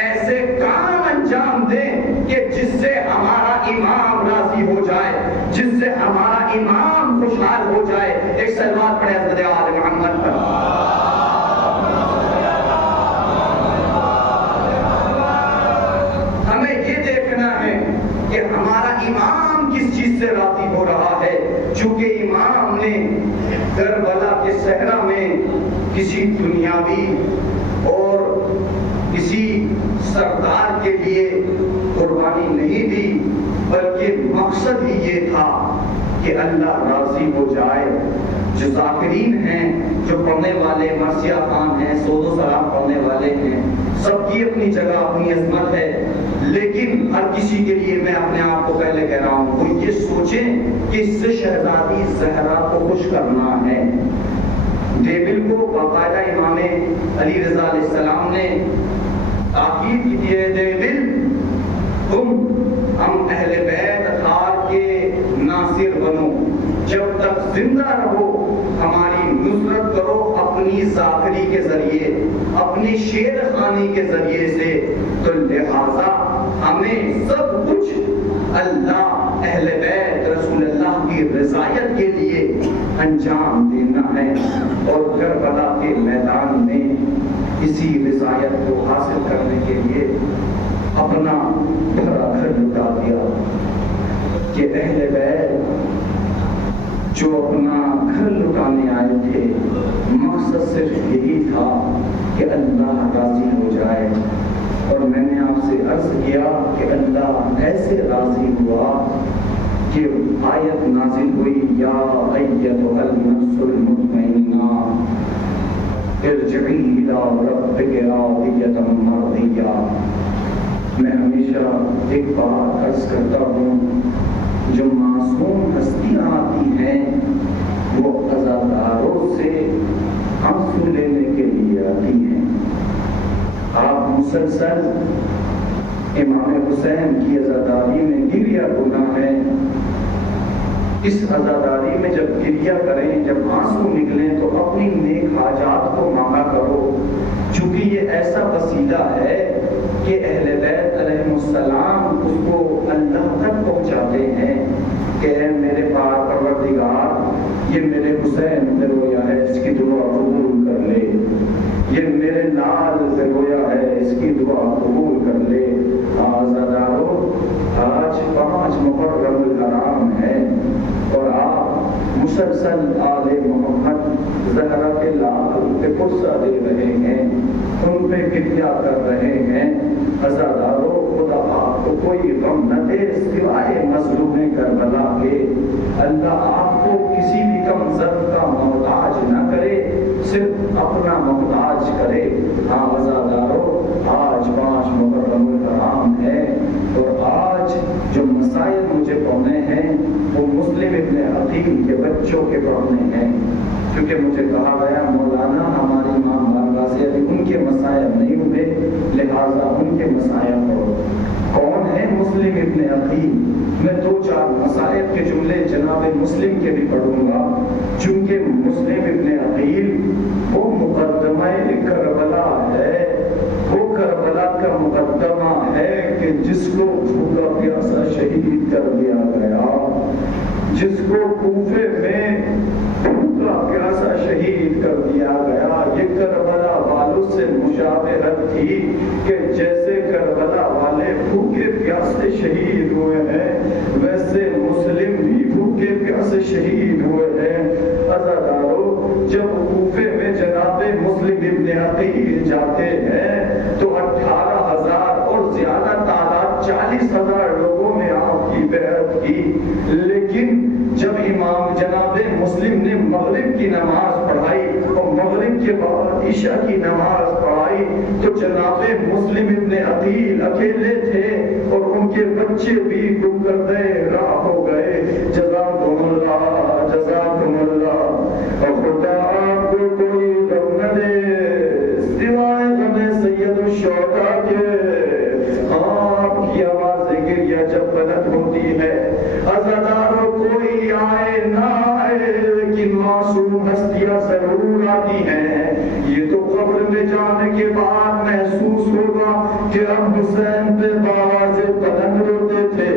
ایسے کام انجام دیں کہ جس سے ہمارا امام راضی ہو جائے، جس سے ہمارا امام خوشحال ہو جائے. ایک صلوات پڑھے حضرت آل محمد پر. ہمیں یہ دیکھنا ہے کہ ہمارا امام کس چیز سے راضی ہو رہا ہے. چونکہ امام نے کربلا کے صحرا میں کسی دنیاوی اور کسی سردار کے لیے قربانی نہیں دی، بلکہ مقصد ہی یہ تھا کہ اللہ راضی ہو جائے. جو ذاکرین ہیں، جو پڑھنے والے، مرثیہ خان ہیں، سود و سلام پڑھنے والے ہیں، سب کی اپنی جگہ اپنی عظمت ہے. لیکن ہر کسی کے لیے میں اپنے آپ کو پہلے کہہ رہا ہوں، وہ یہ سوچیں کہ اس سے شہزادی زہرا کو خوش کرنا ہے. دیبل کو باقاعدہ امام علی رضا علیہ السلام نے تاکید کی ہے، دیبل تم ہم اہل بیت اطہار کے ناصر بنو، جب تک زندہ رہو ہماری نصرت کرو اپنی ذاکری کے ذریعے، اپنی شیر خانی کے ذریعے سے. تو لہذا ہمیں سب کچھ اللہ، اہل بیت، رسول اللہ کی رضایت کے لیے انجام دینا ہے. اور کربلا کے میدان میں اسی رضایت کو حاصل کرنے کے لیے اپنا بھرا گھر لٹا دیا کہ اہل بیت جو اپنا گھر لٹانے آئے تھے مقصد صرف یہی تھا کہ اللہ راضی ہو جائے. اور میں نے آپ سے عرض کیا کہ اللہ ایسے راضی ہوا کہ آیت نازل ہوئی، یا ایتھا النفس المطمئنہ ارجعی الی ربک راضیۃ مرضیہ. میں ہمیشہ ایک بات عرض کرتا ہوں، جو معصوم ہستیاں آتی ہیں وہ عزاداروں سے آنسو لینے کے لیے آتی ہیں. آپ مسلسل امام حسین کی عزاداری میں گریہ گناہ ہے. اس عزاداری میں جب گریہ کریں، جب آنسو نکلیں تو اپنی نیک حاجات کو مانگا کرو. چونکہ یہ ایسا وسیلہ ہے کہ اہل بیت علیہ السلام اس کو اللہ تک پہنچاتے ہیں کہ اے میرے پاک پروردگار، یہ میرے حسین پہ رویا ہے، اس کی دعا قبول کر لے. یہ میرے لال پہ رویا ہے، اس کی دعا قبول کر لے. عزادارو، آج 5 محرم الحرام ہے اور آپ مسلسل آل محمد زہرا کے لال ان پہ قرصہ دے رہے ہیں، ان پہ گریہ کر رہے ہیں۔ عزادارو خدا آپ کو کوئی غم نہ دے سوائے مظلوم کربلا کے۔ اللہ آپ کو کسی بھی کم ضرب کا محتاج نہ کرے، صرف اپنا محتاج کرے۔ ہاں عزادارو، آج 5 محرم الحرام ہے اور آج جو مسائل مجھے پڑھنے ہیں وہ مسلم ابن عقیل کے بچوں کے پڑھنے ہیں، کیونکہ مجھے کہا گیا مولانا ہماری امام بارگاہ علی ان کے مسائل نہیں ہوئے، لہٰذا ان کے مسائل پڑھو۔ کون ہے مسلم ابن عقیل؟ میں 2-4 مسائل کے جملے جناب مسلم کے بھی پڑھوں گا، چونکہ مسلم ابن عقیل وہ مقدمہ کربلا ہے، وہ کربلا کا مقدمہ ہے کہ جس کو بھوکا پیاسا شہید کر دیا گیا، جس کو کوفے میں بھوکا پیاسا شہید کر دیا گیا۔ یہ کربلا والوں سے مشابہت تھی کہ جیسے کربلا والے بھوکے پیاسے شہید ہوئے ہیں، ویسے مسلم بھی بھوکے پیاسے شہید ہوئے ہیں۔ عزادارو، جب کوفے میں جناب مسلم ابن عقیل جاتے ہیں تو 18,000 اور زیادہ تعداد 40,000 لوگوں نے آپ کی بیعت کی، لیکن جب امام جناب مسلم نے مغرب کی نماز پڑھائی اور مغرب کے بعد عشاء کی نماز پڑھائی تو جناب مسلم ابن عقیل اکیلے تھے اور ان کے بچے بھی گم کردے راہ ہو گئے۔ جزاکم اللہ، جزاکم اللہ۔ خدا آپ کو کوئی غم نہ دے سوائے غم سید الشہداء کے۔ آپ کی آواز گریہ جب بلند ہوتی ہے، عزادارو کوئی آئے نہ آئے لیکن معصوم ہستیاں ضرور آتی ہیں۔ یہ تو قبر میں جانے کے بعد محسوس ہوگا کہ ہم حسین پہ باز بلند روتے تھے،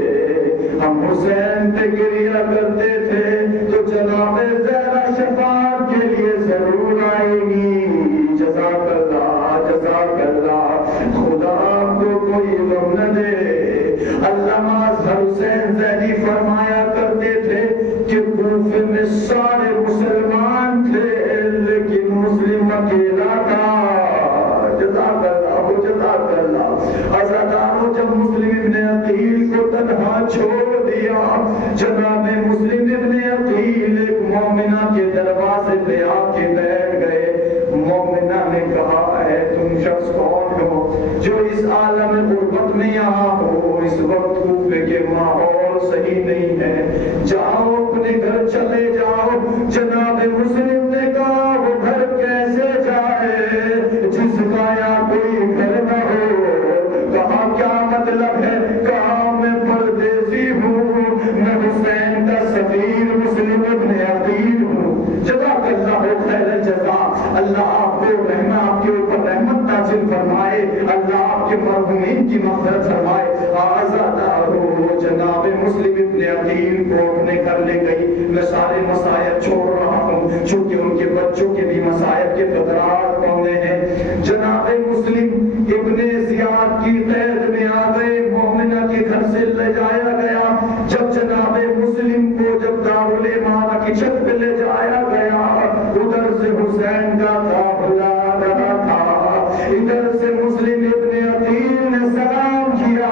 ہم حسین پہ گریہ کرتے تھے، تو جناب زہرا شفاعت کے لیے ضرور آئے گی۔ جزاک اللہ، جزاک اللہ۔ خدا آپ کو کوئی غم نہ دے۔ علامہ اظہر حسین زیدی فرمایا کرتے تھے کہ کوفے میں سارے مسلمان تھے لیکن مسلم اکیلا تھا۔ جزاک اللہ، جزاک اللہ۔ عزادارو، جب مسلم ابن عقیل کو تنہا چھوڑ دیا، جناب مسلم ابن عقیل ایک مومنہ کے دروازے پہ آ کے بیٹھ گئے۔ مومنہ نے کہا ہے تم شخص کون ہو جو اس عالم غربت میں یہاں ہو؟ اس وقت کوفے کے ماحول صحیح نہیں ہے، جاؤ اپنے گھر چلے جاؤ۔ جناب مسلم نے کہا وہ گھر کیسے جائے جس کا یہاں کوئی گھر نہ ہو؟ کہا کیا مطلب ہے؟ کہا میں پردیسی ہوں، میں حسین کا سفیر مسلم ابن عقیل ہوں۔ جزاک اللہ خیر الجزا۔ اللہ آپ کو آپ کے اوپر رحمت نازل فرمائے، اللہ آپ کے مرحومین کی مغفرت فرمائے۔ آزادارو، جناب مسلم ابن عقیل کو اپنے گھر لے گئی۔ میں سارے مسائل چھوڑ رہا ہوں چونکہ ان کے بچوں کے بھی مسائل کے قطرات پڑھنے ہیں۔ جناب مسلم ابن زیاد کی قید میں آ گئے، مومنہ کے گھر سے لے جایا گیا۔ جب جناب مسلم کو جب دارالامامہ کی چھت پہ لے جایا گیا، ادھر سے حسین کا قافلہ آ رہا تھا، ادھر سے مسلم ابن عقیل نے سلام کیا،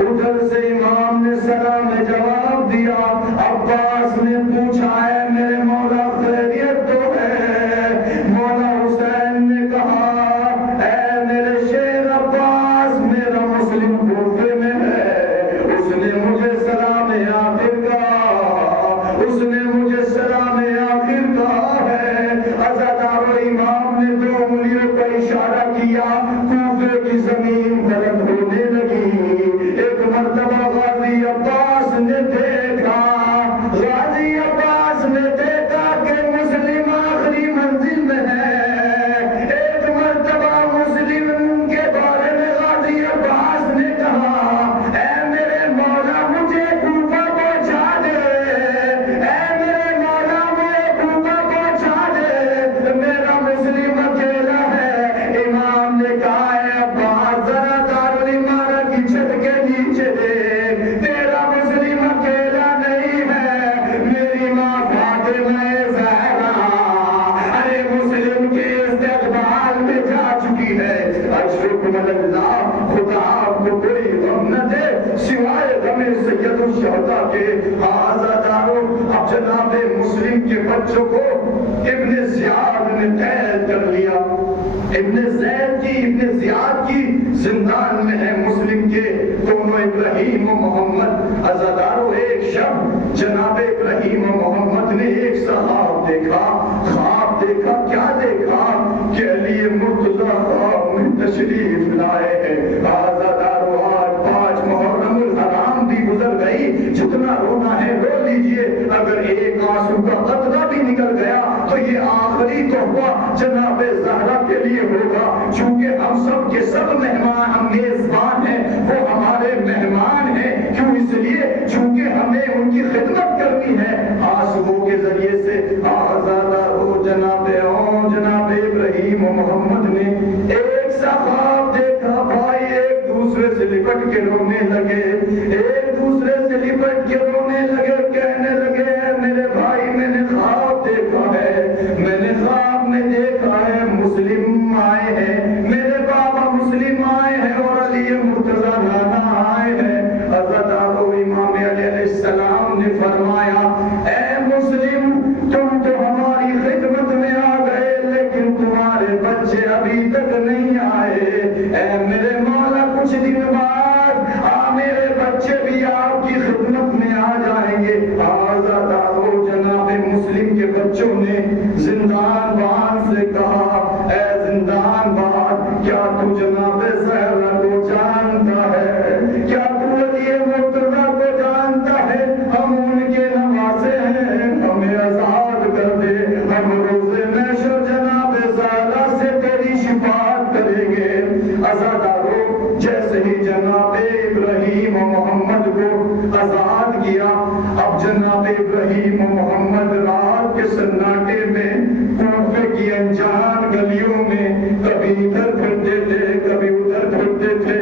ادھر سے امام نے سلام میں جواب دیا۔ عباس نے پوچھا ہے میرے مولا خیریت تو ہے؟ مولا حسین نے کہا اے میرے شیر علیکم اللہ، خدا آپ کو کوئی غم نہ دے سوائے غم سید الشہداء کے۔ آزاداروں، اب جناب مسلم کے بچوں کو ابن زیاد نے قید کر لیا، ابن زیاد کی زندان میں ہے مسلم کے دونوں ابراہیم و محمد۔ عزادارو، ایک شب جناب ابراہیم و محمد نے ایک سا خواب دیکھا، کیا دیکھا کہ علی مرتضیٰ خواب میں تشریف لائے ہیں۔ عزادارو، آج 5 محرم الحرام بھی گزر گئی، جتنا رونا ہے رو لیجئے، اگر ایک آنسو کا قطرہ بھی نکل گیا تو یہ آخری تحفہ جناب زہرا کے لیے ہوگا، چونکہ ہم سب کے سب مہمان، ہم میزبان ہیں، وہ ہمارے مہمان ہیں۔ کیوں؟ اس لیے چونکہ ہمیں ان کی خدمت کرنی ہے۔ آنسوؤں کے ذریعے سے آزادہ ہو جناب ابراہیم و محمد نے ایک سا خواب دیکھا، بھائی ایک دوسرے سے لپٹ کے رونے لگے، کہنے لگے میرے بھائی، میں نے خواب دیکھا ہے، میں نے خواب میں دیکھا ہے مسلم آئے ہیں، میرے بابا مسلم آئے ہیں اور علی مرتضیٰ رانا آئے ہیں۔ عزادارو، امام علیہ السلام نے فرمایا، اے مسلم، تم تو ہماری خدمت میں آ گئے لیکن تمہارے بچے ابھی تک نہیں آئے۔ اے میرے مولا، کچھ دن بعد میرے بچے بھی آپ کی خدمت میں آ جائیں گے۔ آزادارو، جناب مسلم کے بچوں نے زندان بان سے کہا، اے زندان بان، کیا تو جناب زہرا کو جانتا ہے؟ کیا تو علی مرتضیٰ کو جانتا ہے؟ ہم ان کے نواسے ہیں، ہمیں آزاد کر دے، ہم روز محشر جناب زہرا سے تیری شفاعت کریں گے۔ عزادارو، جیسے ہی جناب ابراہیم و محمد کو آزاد کیا، اب جناب ابراہیم و محمد رات کے سناٹے میں کوفے کی انجان گلیوں میں کبھی ادھر پھرتے تھے، کبھی ادھر پھرتے تھے۔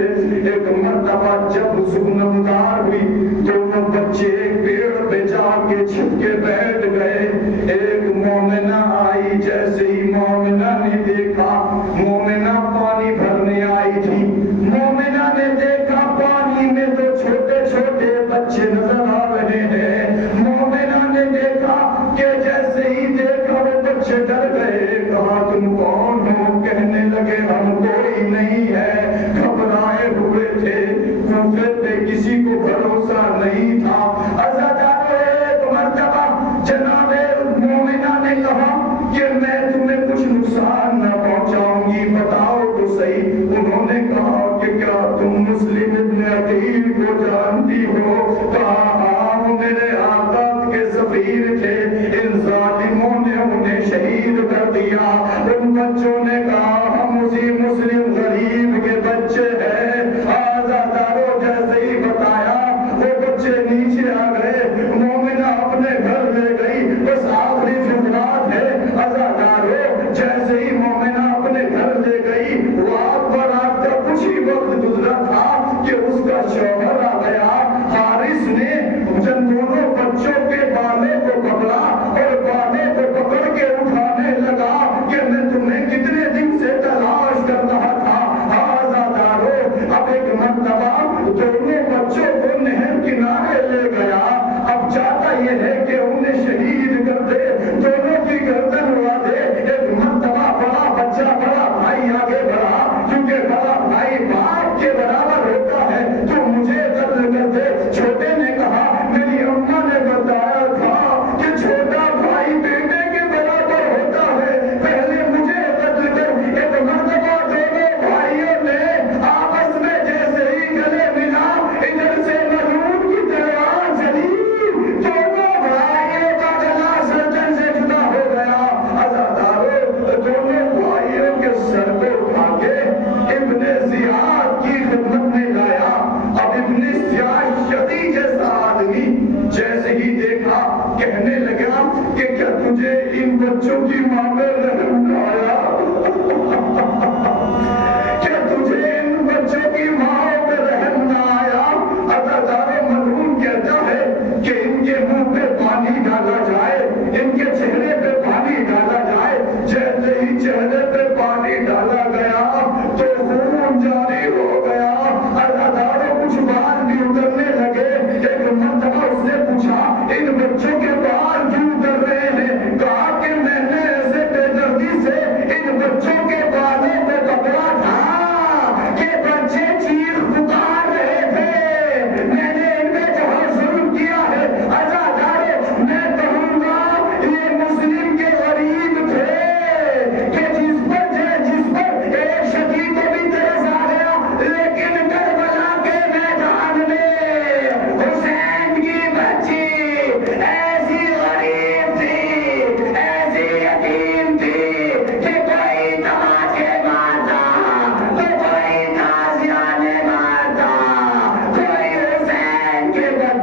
ایک مرتبہ جب صبح نمودار ہوئی، دونوں بچے ایک پیڑ پہ جا کے چھپ کے بیٹھ گئے۔ ایک مومنہ آئی، جیسے ہی مومنہ نے دیکھا، مومنہ پانی بھرنے آئی تھی، مومنہ نے دیکھا پانی میں تو چھوٹے چھوٹے بچے نظر آ رہے ہیں۔ مومنہ نے دیکھا کہ جیسے ہی دیکھا وہ بچے ڈر گئے، کہا تم کون ہو؟ کہنے لگے ہم کوئی نہیں ہے، گھبرائے ہوئے تھے، کوفے پہ کسی کو بھروسہ نہیں تھا۔ عزادارو، ایک مرتبہ جناب مومنہ نے کہا کہ میں تمہیں کچھ نقصان نہ پہنچاؤں گی، بتاؤ تو صحیح۔ انہوں نے کہا کہ کیا تم مسلم ابن عقیل کو جانتی ہو؟ کہا ہاں، وہ میرے آقا کے سفیر تھے، ان ظالموں نے انہیں شہید کر دیا۔ ان بچوں نے کہا ہم اسی مسلم غریب کے بچے ہیں۔ آزادارو، جیسے ہی بتایا وہ بچے نیچے آ گئے، مومنہ اپنے گھر لے گئی، بس آخری جملات ہے۔ عزادارو، جیسے ہی مومنہ اپنے گھر لے گئی، رات برات کا کچھ ہی وقت گزرا تھا کہ اس کا شوہر آ گیا۔ حارث نے جن دونوں بچوں کے بالوں کو پکڑا اور بالوں کو پکڑ کے اٹھانے لگا کہ میں تمہیں کتنے دن سے تلاش کر رہا تھا۔ آزادارو، اب ایک مرتبہ دونوں بچوں کو نہر کنارے لے گیا، اب چاہتا یہ ہے کہ انہیں شہید کر دے، دونوں کی گردن اڑا دے۔ ایک مرتبہ بڑا بچہ، بڑا بھائی آگے بڑھا، کیونکہ بڑا بھائی باپ کے برابر ہوتا ہے، تو مجھے قتل کر دے۔ چھوٹے نے کہا میری اماں نے بتایا تھا کہ چھوٹا بھائی بیٹے کے برابر ہوتا ہے، پہلے مجھے قتل کر۔ ایک مرتبہ دونوں بھائیوں نے آپس میں جیسے ہی گلے ملا، ادھر سے ملعون کی تلوار چلی، دونوں بھائیوں کا گلا سرجن سے جدا ہو گیا۔ عزادارو، دونوں بھائیوں کے سر کو اٹھا کے ابن زیاد کی خدمت میں لایا۔ اب ابن زیاد شدید جیسا آدمی جیسے ہی دیکھا، کہنے لگا کہ کیا تجھے ان بچوں کی ماں میں رحم نہ آیا؟ کیا تجھے ان بچوں کی ماں میں رحم نہ آیا؟ عزادارو، ملعون کہتا ہے کہ ان کے منہ پہ پانی ڈالا جائے، ان کے چہرے پہ پانی ڈالا جائے۔ جیسے ہی چہرے پہ پانی ڈالا گیا تو خون جا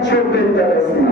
بچوں پہ ترس